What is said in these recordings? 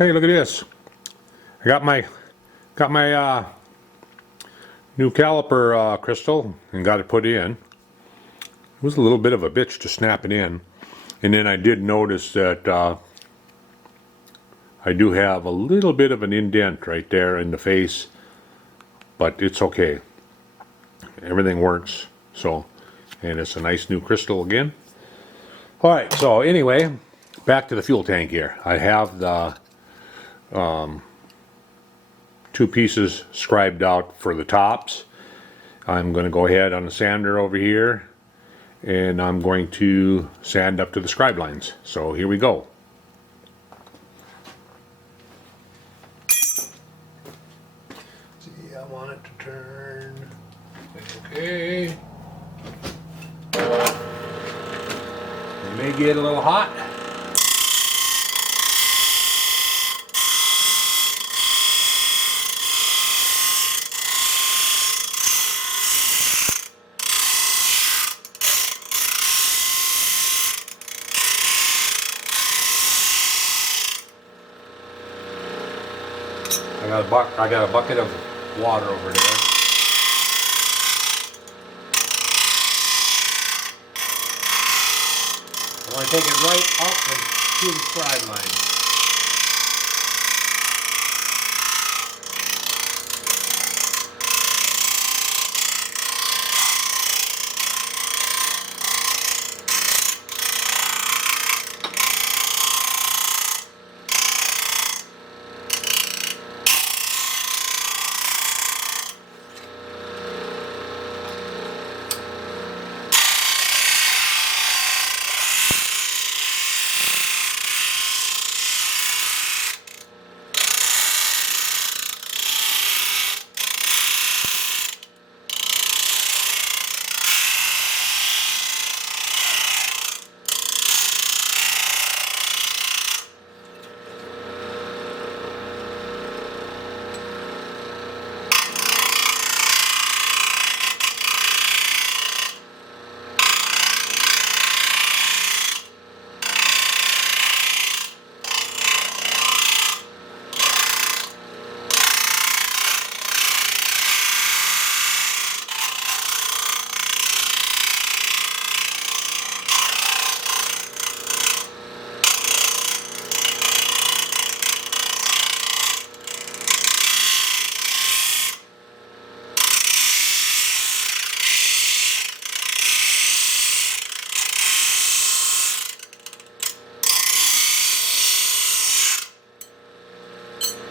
Hey, look at this. I got my new caliper crystal and got it put in. It was a little bit of a bitch to snap it in. And then I did notice that I do have a little bit of an indent right there in the face, but it's okay. Everything works. So, and it's a nice new crystal again. All right, so anyway, back to the fuel tank here. I have the two pieces scribed out for the tops. I'm going to go ahead on the sander over here and I'm going to sand up to the scribe lines. So here we go. See, I want it to turn. Okay. It may get a little hot. I got a bucket of water over there. I want to take it right up and to the scribe line.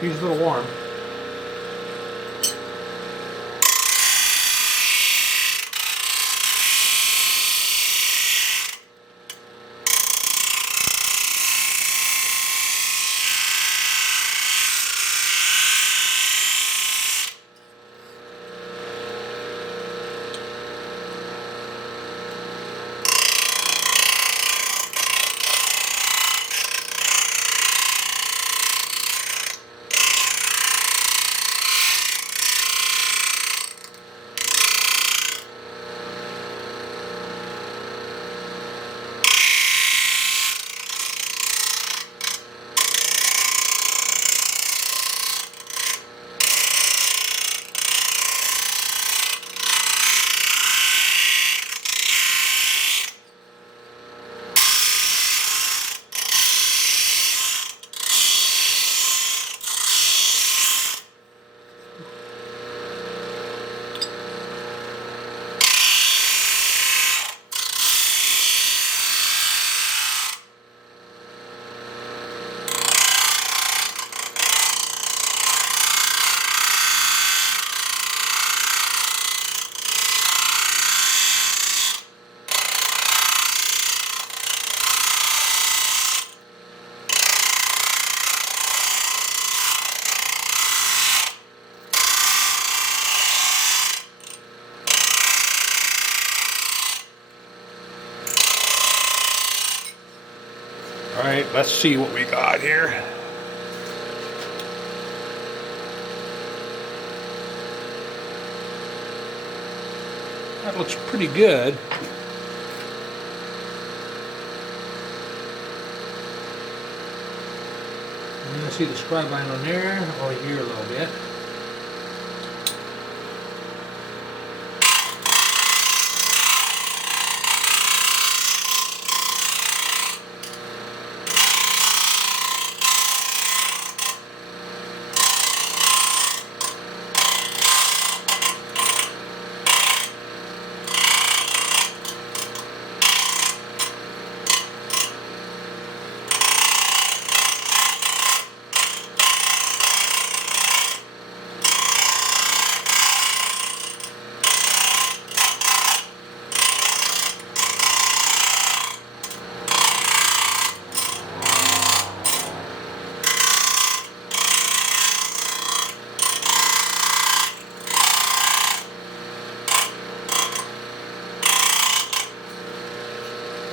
She's a little warm. All right, let's see what we got here. That looks pretty good. You can see the scribe line on there, over here a little bit.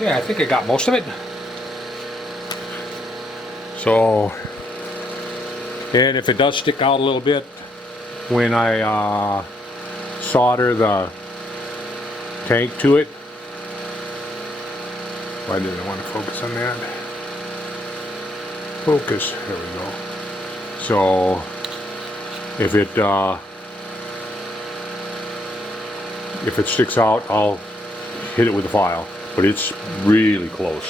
Yeah, I think I got most of it. So, and if it does stick out a little bit when I solder the tank to it, why didn't I want to focus on that? Focus, there we go. So, if it sticks out, I'll hit it with the file. But it's really close.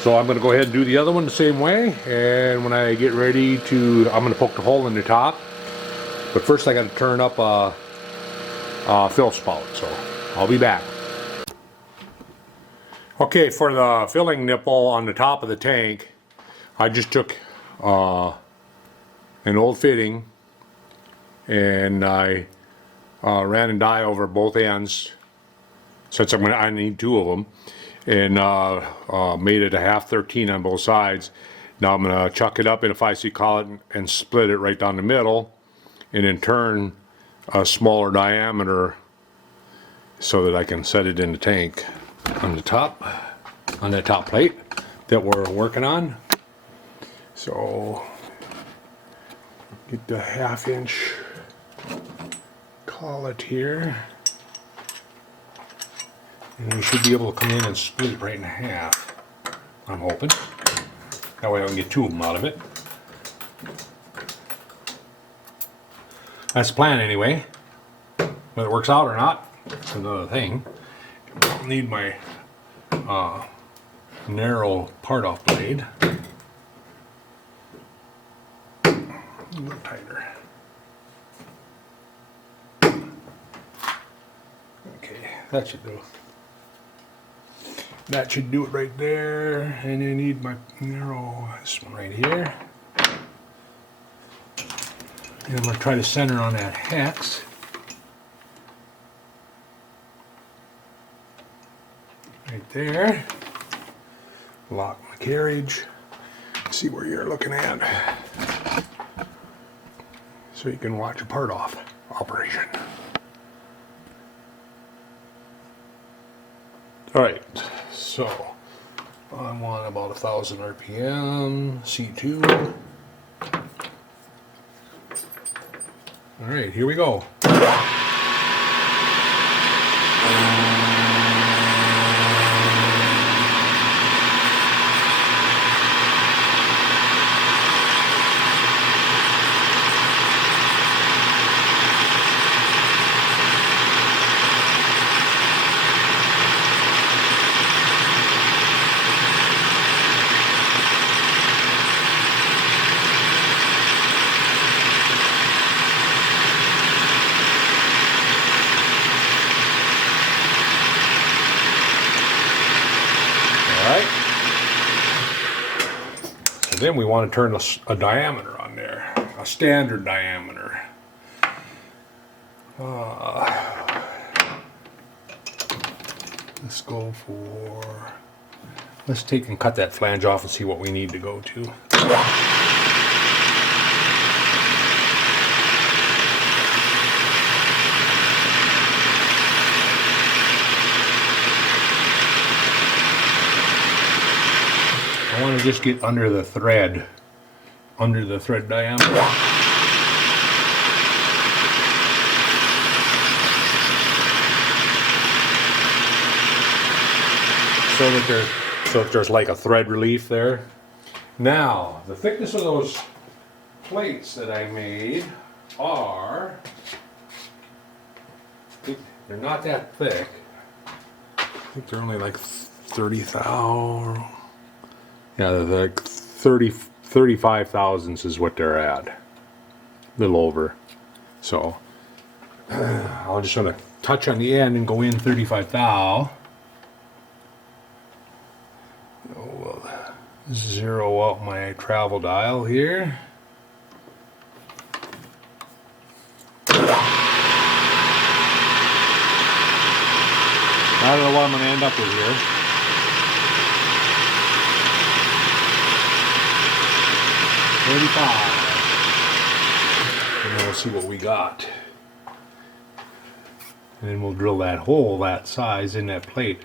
So I'm going to go ahead and do the other one the same way, and when I get ready to, I'm going to poke the hole in the top. But first I got to turn up a fill spout, so I'll be back. Okay, for the filling nipple on the top of the tank, I just took an old fitting and I ran a die over both ends, since I need two of them, and made it a half 13 on both sides. Now I'm going to chuck it up in a 5C collet and split it right down the middle, and then turn a smaller diameter so that I can set it in the tank on the top, on that top plate that we're working on. So get the 1/2 inch collet here. And we should be able to come in and split it right in half, I'm hoping. That way I can get two of them out of it. That's the plan anyway. Whether it works out or not, it's another thing. I'll need my narrow part-off blade. A little tighter. Okay, that should do. That should do it right there, and I need my narrow, this one right here. And I'm going to try to center on that hex. Right there. Lock my carriage. See where you're looking at. So you can watch a part-off operation. Alright, so I want about 1,000 RPM, C2. Alright, here we go. Then we want to turn a diameter on there, a standard diameter. Let's go for, let's take and cut that flange off and see what we need to go to. I want to just get under the thread diameter. So that there's like a thread relief there, Now, the thickness of those plates that I made are, they're not that thick. I think they're only like 30,000. Yeah, they're like 35 thousandths is what they're at. A little over. So, I'll just sort of touch on the end and go in 35 thou. We'll zero out my travel dial here. I don't know what I'm going to end up with here. And then we'll see what we got. And then we'll drill that hole that size in that plate,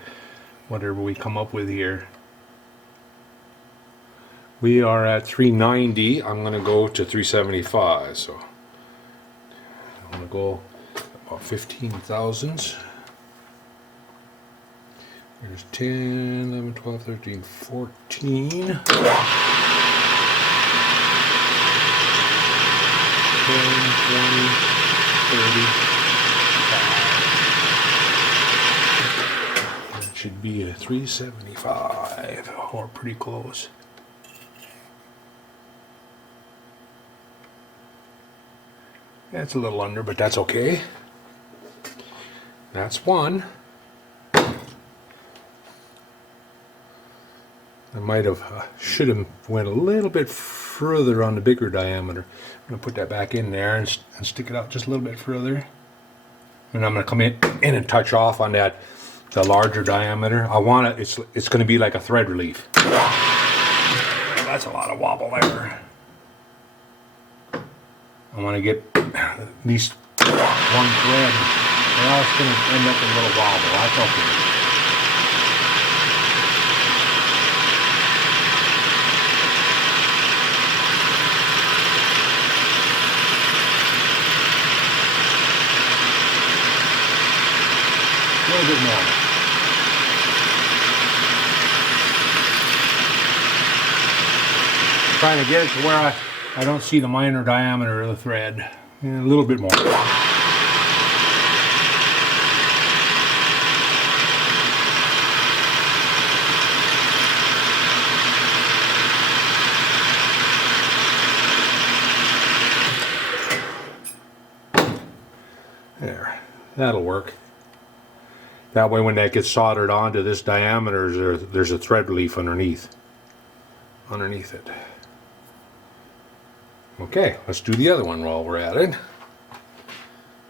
whatever we come up with here. We are at 390. I'm going to go to 375. So I'm going to go about 15 thousandths. There's 10, 11, 12, 13, 14. 10, 20, 30. It should be a 375 or pretty close. That's a little under, but that's okay. That's one. I might have, should have went a little bit further on the bigger diameter. I'm going to put that back in there and stick it out just a little bit further. And I'm going to come in and touch off on that, the larger diameter. I want it, it's going to be like a thread relief. That's a lot of wobble there. I want to get at least one thread. Now it's going to end up in a little wobble. That's okay. A little bit more. Trying to get it to where I don't see the minor diameter of the thread. Yeah, a little bit more. There, that'll work. That way when that gets soldered onto this diameter, there's a thread relief underneath it. Okay, let's do the other one while we're at it.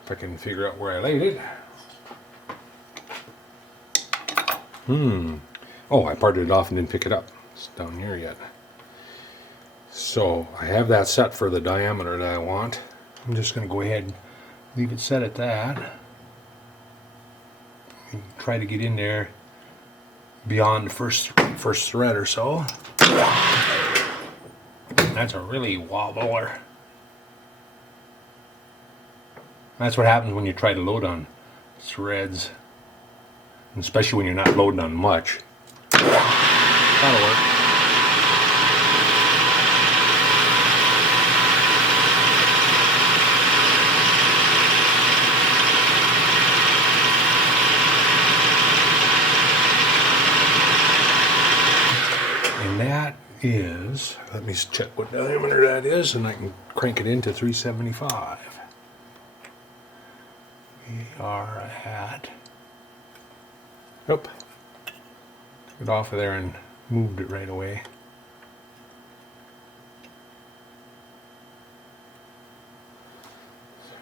If I can figure out where I laid it. Oh, I parted it off and didn't pick it up. It's down here yet. So I have that set for the diameter that I want. I'm just going to go ahead and leave it set at that. And try to get in there beyond the first thread or so. That's a really wobbler. That's what happens when you try to load on threads, especially when you're not loading on much. That'll work. And that is, let me check what diameter that is, and I can crank it into 375. We are at, took it off of there and moved it right away.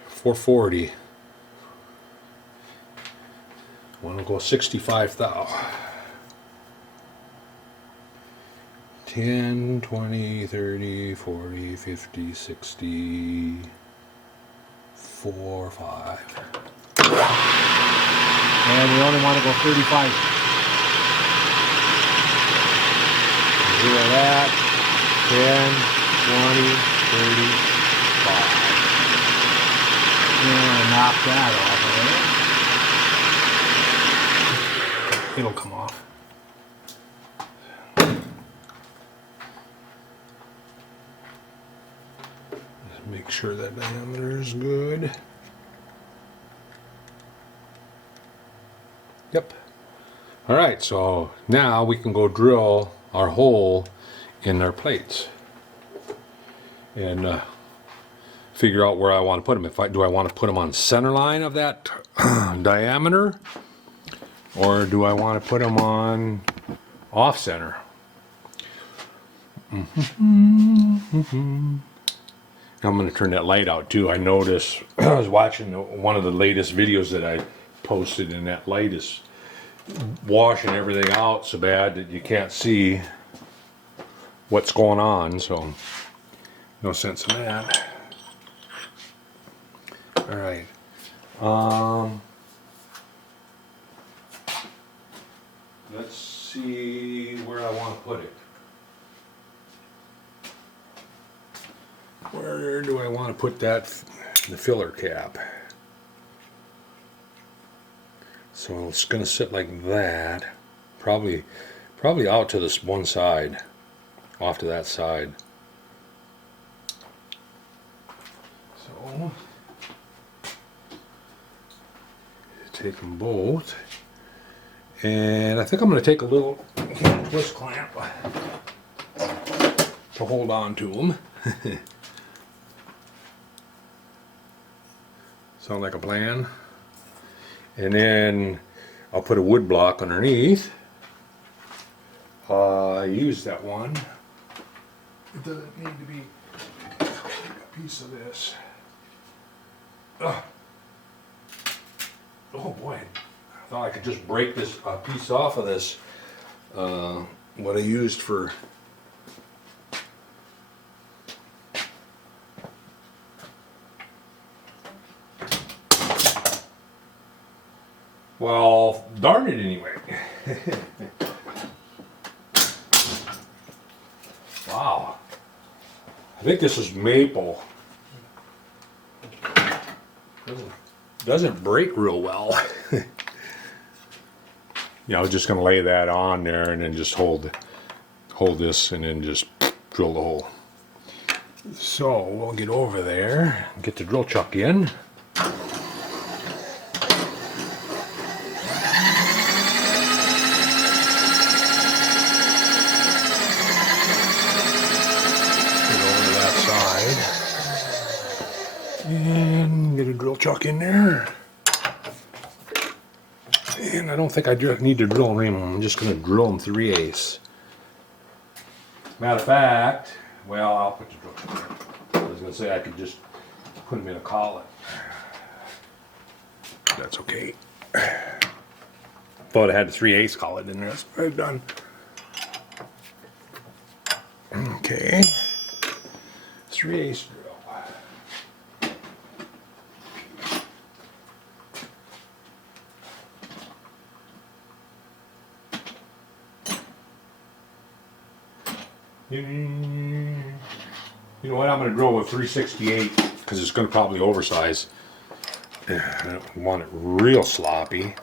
$440. Want to go 65 thou. 10, 20, 30, 40, 50, 60, 4, 5. And we only want to go 35. Zero that. 10, 20, 35. And knock that off of there. It'll come off. Make sure that diameter is good. Yep. All right, so now we can go drill our hole in our plates and figure out where I want to put them. Do I want to put them on center line of that diameter, or do I want to put them on off center? I'm going to turn that light out too. I noticed I was watching one of the latest videos that I posted, and that light is washing everything out so bad that you can't see what's going on, so no sense in that. All right. Let's see where I want to put it. Where do I want to put that, the filler cap? So it's going to sit like that, probably out to this one side, off to that side. So take them both, and I think I'm going to take a little twist clamp to hold on to them. Sound like a plan? And then I'll put a wood block underneath. I used that one. It doesn't need to be a piece of this. Oh boy, I thought I could just break this piece off of this. What I used for well, darn it anyway. Wow. I think this is maple. Doesn't break real well. Yeah, I was just going to lay that on there and then just hold this and then just drill the hole. So we'll get over there and get the drill chuck in. And get a drill chuck in there. And I don't think I need to drill ream them. I'm just going to drill them 3/8. Matter of fact, well, I'll put the drill chuck in. I was going to say I could just put them in a collet. That's okay. Thought I had the 3/8 collet in there. That's what I've done. Okay. 3/8 drill. You know what? I'm going to drill with 3/68 because it's going to probably oversize. I don't want it real sloppy.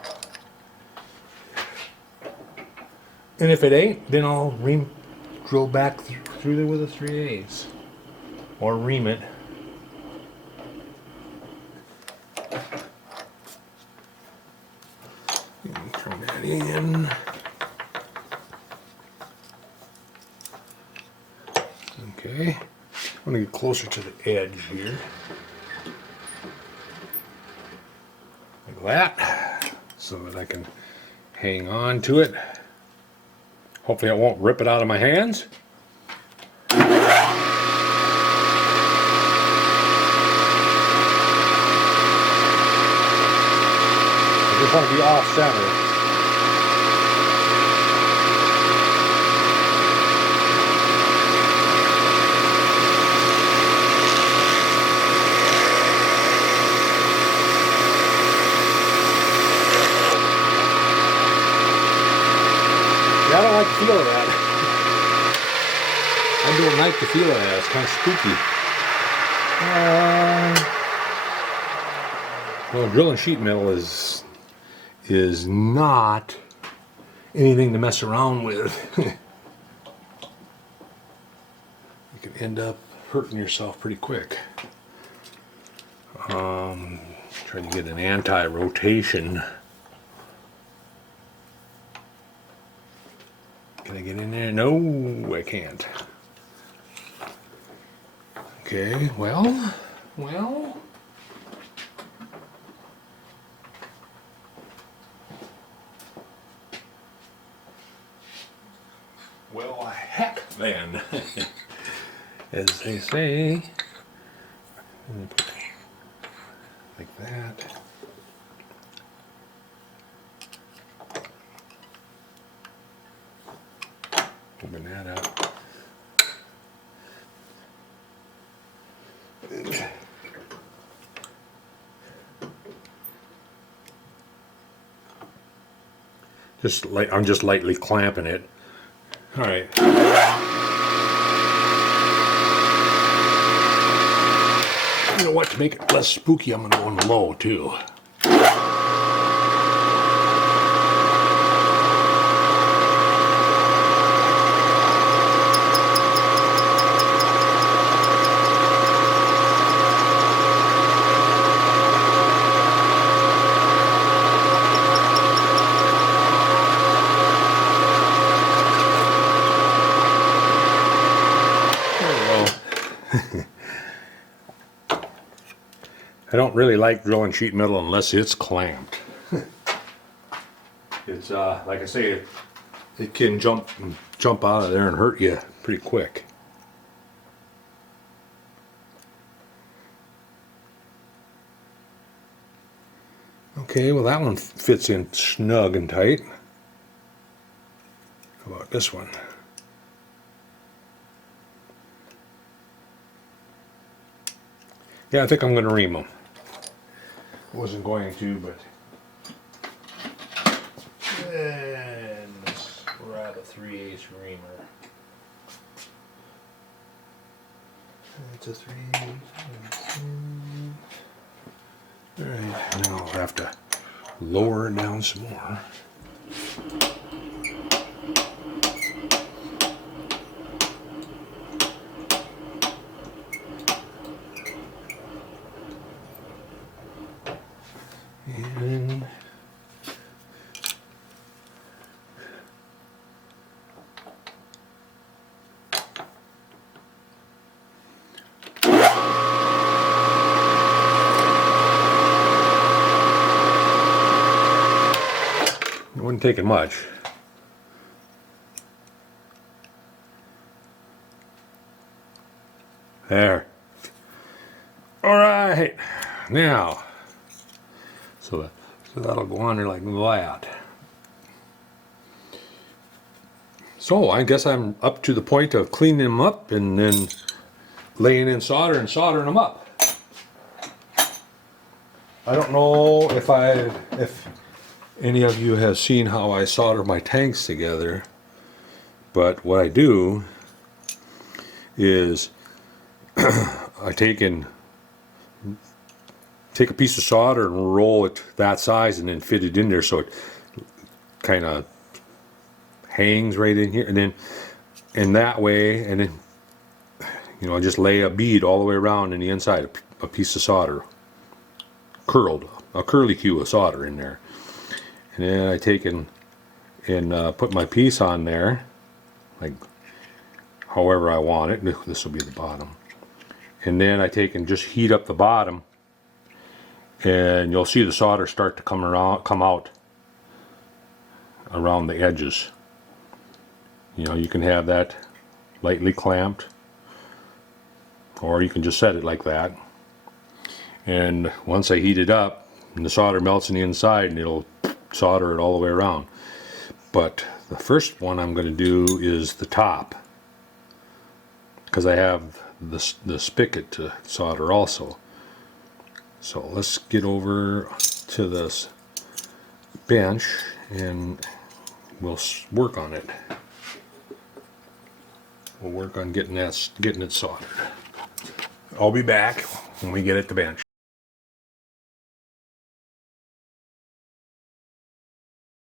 And if it ain't, then I'll drill back through there with a 3/8 or ream it. Turn that in. Okay, I'm going to get closer to the edge here. Like that, so that I can hang on to it. Hopefully I won't rip it out of my hands. I just want to be off center. I don't like the feel of that. I don't like the feel of that. It's kind of spooky. Well, drilling sheet metal is not anything to mess around with. You can end up hurting yourself pretty quick. Trying to get an anti-rotation. Can I get in there? No, I can't. Okay, well. Well, heck then, as they say. Like that. Open that up. I'm just lightly clamping it. All right. You know what? To make it less spooky, I'm gonna go on the low too. I don't really like drilling sheet metal unless it's clamped. It's like I say, it can jump out of there and hurt you pretty quick. Okay, well that one fits in snug and tight. How about this one? Yeah, I think I'm going to ream them. Wasn't going to, but and let's grab a 3/8 reamer. It's a 3/8. All right, now I'll have to lower it down some more. And it wasn't taking much. There. All right. Now. So that'll go on there like that. So I guess I'm up to the point of cleaning them up and then laying in solder and soldering them up. I don't know if any of you have seen how I solder my tanks together, but what I do is I take a piece of solder and roll it that size and then fit it in there so it kind of hangs right in here, and then in that way, and then I just lay a bead all the way around in the inside, a piece of solder, a curly cue of solder in there, and then I take and put my piece on there, like however I want it. This will be the bottom, and then I take and just heat up the bottom. And you'll see the solder start to come out around the edges. You can have that lightly clamped, or you can just set it like that. And once I heat it up, and the solder melts in the inside, and it'll solder it all the way around. But the first one I'm going to do is the top, because I have the spigot to solder also. So let's get over to this bench and we'll work on it. We'll work on getting it soldered. I'll be back when we get at the bench.